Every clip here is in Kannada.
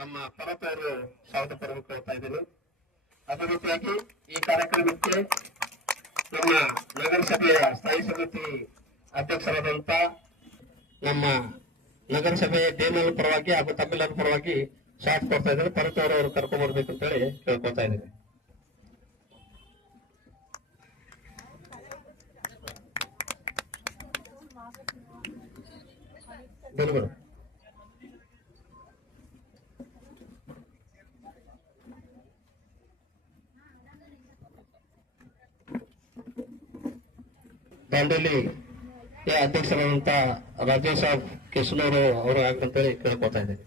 ನಮ್ಮ ಭರತ್ ಅವರು ಸ್ವಾಗತ ಕೋರ್ತಾ ಇದ್ದೀನಿ. ಅದೇ ರೀತಿಯಾಗಿ ಈ ಕಾರ್ಯಕ್ರಮಕ್ಕೆ ನಮ್ಮ ನಗರಸಭೆಯ ಸ್ಥಾಯಿ ಸಮಿತಿ ಅಧ್ಯಕ್ಷರಾದಂತ ನಮ್ಮ ನಗರಸಭೆ ದೇನಲ್ ಪರವಾಗಿ ಹಾಗೂ ತಮಿಳರ ಪರವಾಗಿ ಸ್ವಾಗತ ಕೋರ್ತಾ ಇದ್ದಾರೆ. ಭರತ್ ಅವರು ಕರ್ಕೊಂಡ್ ಬರ್ಬೇಕು ಅಂತ ಹೇಳಿ ಕೇಳ್ಕೊತಾ ಇದ್ದೀನಿ. ಬರೋಬರು ದಾಂಡೇಲಿ ಅಧ್ಯಕ್ಷರಾದಂತ ರಾಜೇಶ್ ಸಾಬ್ ಕಿಶನೂರು ಅವರು ಆಗಂತೇಳಿ ಕೇಳ್ಕೊತಾ ಇದ್ದೀನಿ.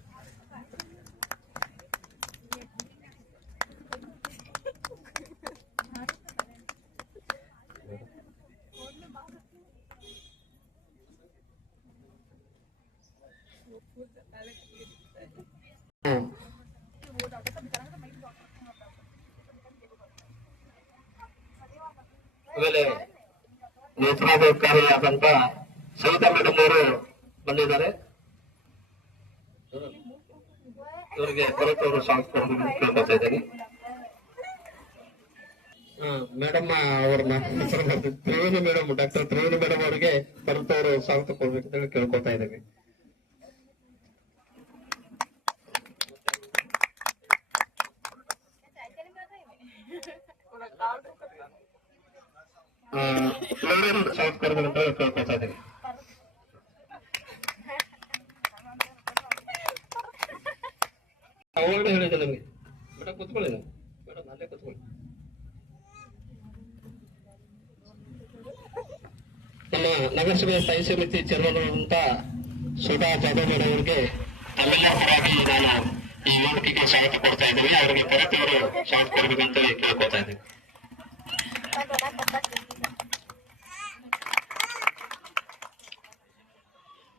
ಆಮೇಲೆ ನೇತ್ರಾಧಿಕಾರಿಯಾದಂತ ಸವಿತಾ ಮೇಡಮ್ ಅವರು ಬಂದಿದ್ದಾರೆ. ಇವರಿಗೆ ಭರತ್ ಅವರು ಸ್ವಾಗತ ಕೇಳ್ಕೊತಾ ಇದ್ದೀನಿ. ಮೇಡಮ್ ಅವ್ರನ್ನ Triveni madam, doctor Triveni madam ಅವರಿಗೆ ಭರತ್ ಅವರು ಸ್ವಾಗತ ಕೊಡ್ಬೇಕು ಅಂತ ಹೇಳಿ ಕೇಳ್ಕೊತಾ ಇದ್ದೀವಿ. ಸ್ವಾಗತ ಕೊಡ್ಬೇಕು ಅಂತ ಹೇಳಿ ಕೇಳ್ಕೊತಾ ಇದ್ದೀವಿ. ಅವಾಗಲೇ ಹೇಳಿದೆ ನಮಗೆ ಮೇಡಮ್ ಕೂತ್ಕೊಳ್ಳಿ, ಮೇಡಮ್ ಅಲ್ಲೇ ಕೂತ್ಕೊಳ್ಳಿ. ನಮ್ಮ ನಗರಸಭೆಯ ಸ್ಥಾಯಿ ಸಮಿತಿ ಚೇರ್ಮನ್ ಆದಂತ ಸುಧಾ ಜಾಧವ್ ಮೇಡಮ್ ಅವರಿಗೆ ತಮ್ಮೆಲ್ಲರ ಪರವಾಗಿ ನಾನು ಈ ವೇದಿಕೆಗೆ ಸ್ವಾಗತ ಕೊಡ್ತಾ ಇದ್ದೀವಿ. ಅವರಿಗೆ ಭರತ್ ಅವರು ಸ್ವಾಗತ ಕೊಡ್ಬೇಕಂತ ಕೇಳ್ಕೊತಾ ಇದ್ದೀವಿ.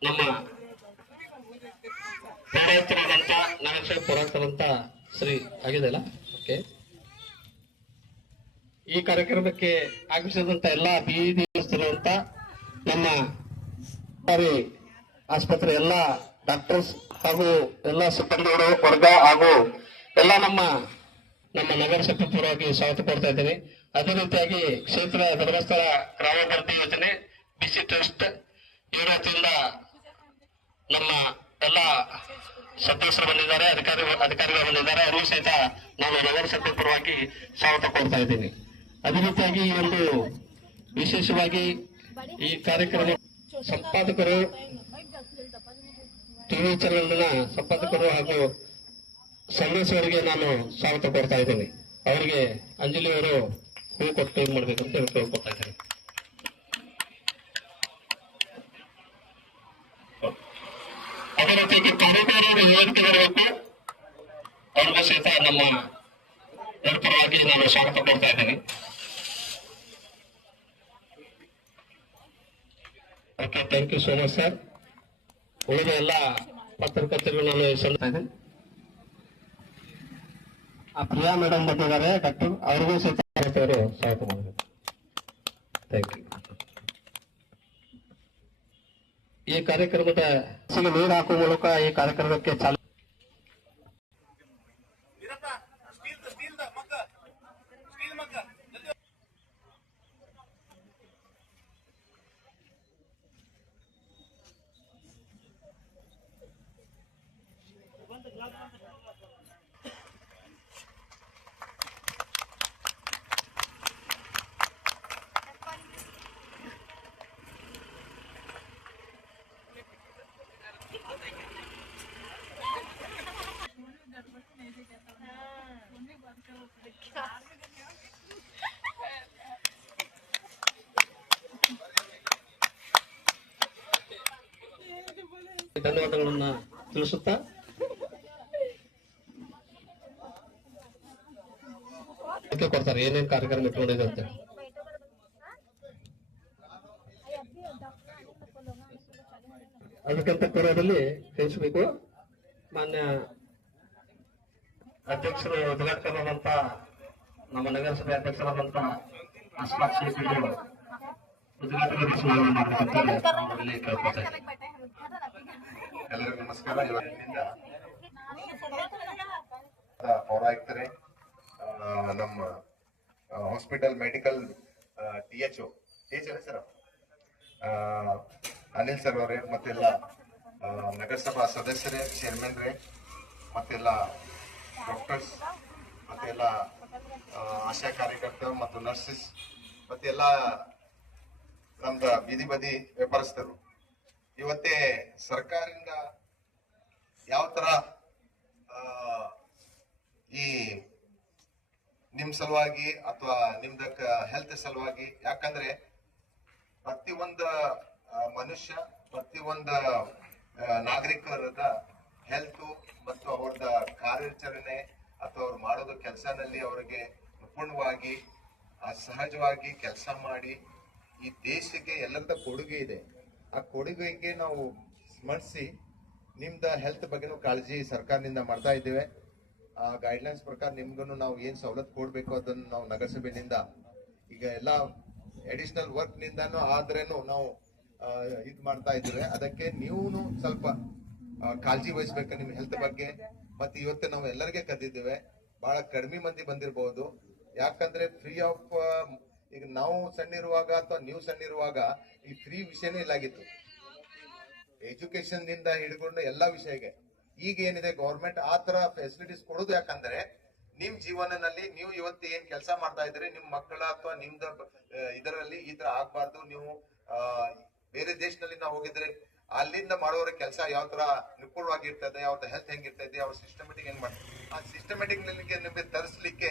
ನಮ್ಮ ಪೌರಾಯುಕ್ತರಾದಂತ ನಗರಸಭೆ ಪೌರಾಯುಕ್ತರಂತ ಶ್ರೀ ಆಗಿದೆಲ್ಲ ಓಕೆ. ಈ ಕಾರ್ಯಕ್ರಮಕ್ಕೆ ಆಗಮಿಸಿದಂತ ಎಲ್ಲಾ ಬೀದಿ ಅಂತ ನಮ್ಮ ಆಸ್ಪತ್ರೆ ಎಲ್ಲ ಡಾಕ್ಟರ್ಸ್ ಹಾಗೂ ಎಲ್ಲ ಸಿಬ್ಬಂದಿಗಳು ವರ್ಗ ಹಾಗೂ ಎಲ್ಲ ನಮ್ಮ ನಗರಸಭೆ ಪರವಾಗಿ ಸ್ವಾಗತ ಕೊಡ್ತಾ ಇದ್ದೇನೆ. ಅದೇ ರೀತಿಯಾಗಿ ಕ್ಷೇತ್ರ ಧರ್ಮಸ್ಥಳ ಗ್ರಾಮಾಭಿವೃದ್ಧಿ ಯೋಜನೆ ಬಿಸಿ ಟ್ರಸ್ಟ್ ಇವರ ವತಿಯಿಂದ ನಮ್ಮ ಎಲ್ಲ ಸದಸ್ಯರು ಬಂದಿದ್ದಾರೆ, ಅಧಿಕಾರಿಗಳು ಬಂದಿದ್ದಾರೆ. ಅವರು ಸಹಿತ ನಾನು ನಗರಸಭೆ ಪರವಾಗಿ ಸ್ವಾಗತ ಕೊಡ್ತಾ ಇದ್ದೀನಿ. ಅದೇ ರೀತಿಯಾಗಿ ಈ ಒಂದು ವಿಶೇಷವಾಗಿ ಈ ಕಾರ್ಯಕ್ರಮ ಸಂಪಾದಕರು, ಟಿವಿ ಚಾನೆಲ್ನ ಸಂಪಾದಕರು ಹಾಗೂ ಸಂದೇಶವರಿಗೆ ನಾನು ಸ್ವಾಗತ ಕೊಡ್ತಾ ಇದ್ದೀನಿ. ಅವರಿಗೆ ಅಂಜಲಿ ಅವರು ಹೂ ಕೊಟ್ಟು ಏನ್ ಮಾಡ್ಬೇಕು ಅಂತ ಕೇಳ್ಕೊತಾ ಇದ್ದಾರೆ. ಅದೇ ರೀತಿಯಾಗಿ ಕಾರ್ಯಕ್ರಮಗಳು ವೇದಿಕೆ ಬರಬೇಕು, ಅವ್ರಿಗೂ ಸಹಿತ ನಮ್ಮ ಪರವಾಗಿ ನಾನು ಸ್ವಾಗತ ಕೊಡ್ತಾ ಇದ್ದೀನಿ. Okay, thank you so much sir. ಉಳಿದ ಎಲ್ಲ ಪತ್ರಕರ್ತರಿಗೂ ನಾನು ಹೇಳ್ತಾ ಇದ್ದೀನಿ. ಪ್ರಿಯಾ ಮೇಡಮ್ ಬಂದಿದ್ದಾರೆ ಡಾಕ್ಟರ್, ಅವ್ರಿಗೂ ಸಹಿತ ಅವರು ಸ್ವಾಗತ ಮಾಡಬೇಕು. Thank you. ಈ ಕಾರ್ಯಕ್ರಮದ ನೀರು ಹಾಕುವ ಮೂಲಕ ಈ ಕಾರ್ಯಕ್ರಮಕ್ಕೆ ಚಾಲನೆ ಧನ್ಯವಾದಗಳನ್ನ ತಿಳಿಸುತ್ತಾ ಕೊಡ್ತಾರೆ ಏನೇನ್ ಕಾರ್ಯಕ್ರಮ ಇಟ್ಕೊಂಡಿದೆ ಅಂತ. ಅದಕ್ಕಿಂತ ಪೂರ್ವದಲ್ಲಿ ತಿಳಿಸಬೇಕು. ಮಾನ್ಯ ಅಧ್ಯಕ್ಷರು ಉದ್ಘಾಟಕರಾದಂತ ನಮ್ಮ ನಗರಸಭೆ ಅಧ್ಯಕ್ಷರಾದಂತ ಅಸ್ಲಾಕ್ ಶೇಖ್ ಅವರು ಉದ್ಘಾಟನಾ ಕೇಳ್ಕೊತಾ ಇದ್ದಾರೆ. ಎಲ್ಲರಿಗೂ ನಮಸ್ಕಾರ. ಇವತ್ತಿನಿಂದ ಪೌರಾಯುಕ್ತರೇ, ನಮ್ಮ hospital medical THO sir, Anil sir ಅವರೇ, ಮತ್ತೆಲ್ಲ ನಗರಸಭಾ ಸದಸ್ಯರೇ, ಚೇರ್ಮನ್ರೇ, ಮತ್ತೆಲ್ಲ ಡಾಕ್ಟರ್ಸ್, ಮತ್ತೆಲ್ಲ ಆಶಾ ಕಾರ್ಯಕರ್ತರು ಮತ್ತು ನರ್ಸಸ್, ಮತ್ತೆಲ್ಲ ನಮ್ದ ಬೀದಿ ಬದಿ ವ್ಯಾಪಾರಸ್ಥರು, ಇವತ್ತೇ ಸರ್ಕಾರದಿಂದ ಯಾವ ತರ ಈ ನಿಮ್ ಸಲುವಾಗಿ ಅಥವಾ ನಿಮ್ದ ಹೆಲ್ತ್ ಸಲುವಾಗಿ, ಯಾಕಂದ್ರೆ ಪ್ರತಿಯೊಂದು ಮನುಷ್ಯ, ಪ್ರತಿಯೊಂದು ನಾಗರಿಕರದ ಹೆಲ್ತ್ ಮತ್ತು ಅವ್ರದ ಕಾರ್ಯಾಚರಣೆ ಅಥವಾ ಅವ್ರು ಮಾಡೋದು ಕೆಲಸನಲ್ಲಿ ಅವರಿಗೆ ನಿಪುಣವಾಗಿ ಸಹಜವಾಗಿ ಕೆಲಸ ಮಾಡಿ ಈ ದೇಶಕ್ಕೆ ಎಲ್ಲರದ ಕೊಡುಗೆ ಇದೆ. ಆ ಕೊಡುಗೆಗೆ ನಾವು ಸ್ಮರಿಸಿ ನಿಮ್ದ ಹೆಲ್ತ್ ಬಗ್ಗೆನೂ ಕಾಳಜಿ ಸರ್ಕಾರದಿಂದ ಮಾಡ್ತಾ ಇದ್ದೇವೆ. ಆ ಗೈಡ್ಲೈನ್ಸ್ ಪ್ರಕಾರ ನಿಮ್ಗೂ ನಾವು ಏನ್ ಸವಲತ್ತು ಕೊಡ್ಬೇಕು ಅದನ್ನು ನಾವು ನಗರಸಭೆಯಿಂದ ಈಗ ಎಲ್ಲ ಅಡಿಷನಲ್ ವರ್ಕ್ ನಿಂದಾನು ಆದ್ರೇನು ನಾವು ಇದ್ ಮಾಡ್ತಾ ಇದ್ದೇವೆ. ಅದಕ್ಕೆ ನೀವು ಸ್ವಲ್ಪ ಕಾಳಜಿ ವಹಿಸ್ಬೇಕು ನಿಮ್ ಹೆಲ್ತ್ ಬಗ್ಗೆ. ಮತ್ತೆ ಇವತ್ತು ನಾವು ಎಲ್ಲರಿಗೆ ಕದ್ದಿದ್ದೇವೆ, ಬಹಳ ಕಡಿಮೆ ಮಂದಿ ಬಂದಿರಬಹುದು. ಯಾಕಂದ್ರೆ ಫ್ರೀ ಆಫ್, ಈಗ ನಾವು ಸಣ್ಣಿರುವಾಗ ಅಥವಾ ನೀವು ಸಣ್ಣಿರುವಾಗ ಈ ಫ್ರೀ ವಿಷಯನೇ ಇಲ್ಲಾಗಿತ್ತು, ಎಜುಕೇಶನ್ ನಿಂದ ಹಿಡ್ಕೊಂಡು ಎಲ್ಲಾ ವಿಷಯಕ್ಕೆ. ಈಗ ಏನಿದೆ ಗೌರ್ಮೆಂಟ್ ಆ ತರ ಫೆಸಿಲಿಟೀಸ್ ಕೊಡೋದು, ಯಾಕಂದ್ರೆ ನಿಮ್ ಜೀವನದಲ್ಲಿ ನೀವು ಇವತ್ತು ಏನ್ ಕೆಲಸ ಮಾಡ್ತಾ ಇದ್ರಿ, ನಿಮ್ ಮಕ್ಕಳ ಅಥವಾ ನಿಮ್ದ ಇದರಲ್ಲಿ ಈ ತರ ಆಗ್ಬಾರ್ದು. ನೀವು ಬೇರೆ ದೇಶದಲ್ಲಿ ನಾವು ಹೋಗಿದ್ರೆ ಅಲ್ಲಿಂದ ಮಾಡೋರ ಕೆಲಸ ಯಾವ ತರ ನಿಪುಣವಾಗಿರ್ತದೆ, ಅವ್ರ ಹೆಲ್ತ್ ಹೆಂಗಿರ್ತದೆ, ಅವ್ರ ಸಿಸ್ಟಮೆಟಿಕ್ ಏನ್ ಮಾಡ್ತಾರೆ, ಆ ಸಿಸ್ಟಮೆಟಿಕ್ ನಿಮಗೆ ತರಿಸ್ಲಿಕ್ಕೆ